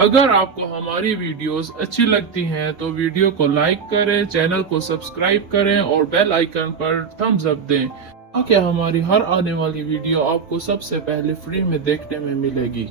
अगर आपको हमारी वीडियोस अच्छी लगती हैं तो वीडियो को लाइक करें, चैनल को सब्सक्राइब करें और बेल आइकन पर थम्स अप दें ताकि हमारी हर आने वाली वीडियो आपको सबसे पहले फ्री में देखने में मिलेगी।